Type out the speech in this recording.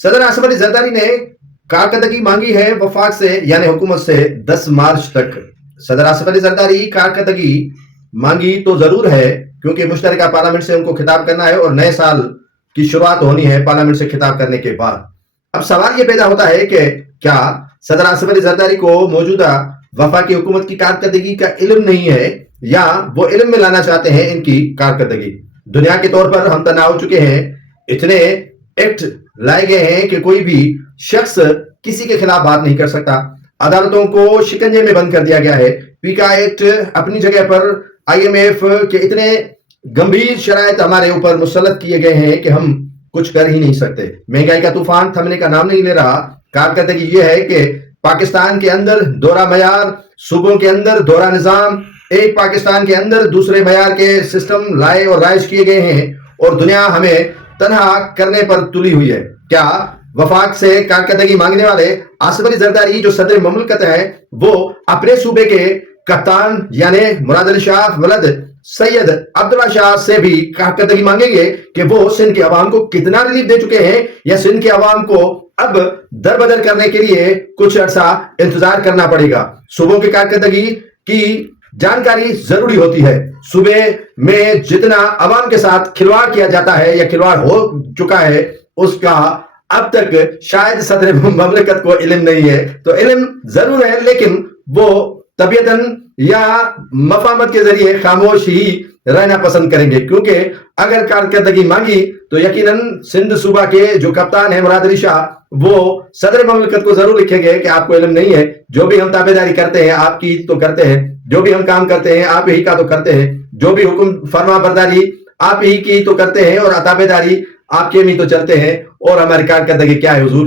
सदर आसिफ अली जरदारी ने कारकर्दगी मांगी है वफाक से यानी हुकूमत से 10 मार्च तक। सदर आसिफ अली जरदारी कारकर्दगी मांगी तो जरूर है क्योंकि मुश्तरका पार्लियामेंट से उनको खिताब करना है और नए साल की शुरुआत होनी है पार्लियामेंट से खिताब करने के बाद। अब सवाल ये पैदा होता है कि क्या सदर आसिफ अली जरदारी को मौजूदा वफाकी हुकूमत की कारकर्दगी का इल्म नहीं है या वो इल्म में लाना चाहते हैं इनकी कारकर्दगी। दुनिया के तौर पर हम तना हो चुके हैं, इतने एक्ट लाए गए हैं कि कोई भी शख्स किसी के खिलाफ बात नहीं कर सकता। अदालतों को शिकंजे में बंद कर दिया गया है। पीका एक्ट अपनी जगह पर IMF के इतने गंभीर शराइत हमारे ऊपर मुसल्लत किए गए हैं कि हम कुछ कर ही नहीं सकते। महंगाई का तूफान थमने का नाम नहीं ले रहा। कारकर्दगी ये है कि पाकिस्तान के अंदर दोहरा मयार, सूबों के अंदर दोहरा निजाम, एक पाकिस्तान के अंदर दूसरे मयार के सिस्टम लाए और राइज किए गए हैं और दुनिया हमें तनहा करने पर तुली हुई है। क्या वफाक से कारकर्दगी मांगने वाले आसिफ अली जरदारी जो सदर मुमलकत है वो अपने सूबे के कप्तान यानी मुराद अली शाह वलद सैयद अब्दुल्ला शाह से भी कारकर्दगी मांगेंगे कि वो सिंध के अवाम को कितना रिलीफ दे चुके हैं या सिंध के अवाम को अब दरबदर करने के लिए कुछ अर्सा इंतजार करना पड़ेगा। सूबों की कारकर्दगी की जानकारी जरूरी होती है। सूबे में जितना अवाम के साथ खिलवाड़ किया जाता है या खिलवाड़ हो चुका है उसका अब तक शायद सदर मुमलिकत को इल्म नहीं है। तो इल्म जरूर है लेकिन वो तबीयतन या मफामत के जरिए खामोश ही रहना पसंद करेंगे, क्योंकि अगर कारकर्दगी मांगी तो यकीनन सिंध सूबा के जो कप्तान है मुराद अली शाह वो सदर मुमलिकत को जरूर लिखेंगे कि आपको इल्म नहीं है। जो भी हम ताबेदारी करते हैं आपकी तो करते हैं, जो भी हम काम करते हैं आप ही का तो करते हैं, जो भी हुक्म फरमा बरदारी आप ही की तो करते हैं और ताबेदारी आपके में तो चलते हैं। और हमारी कारकर्दगी क्या है हुजूर?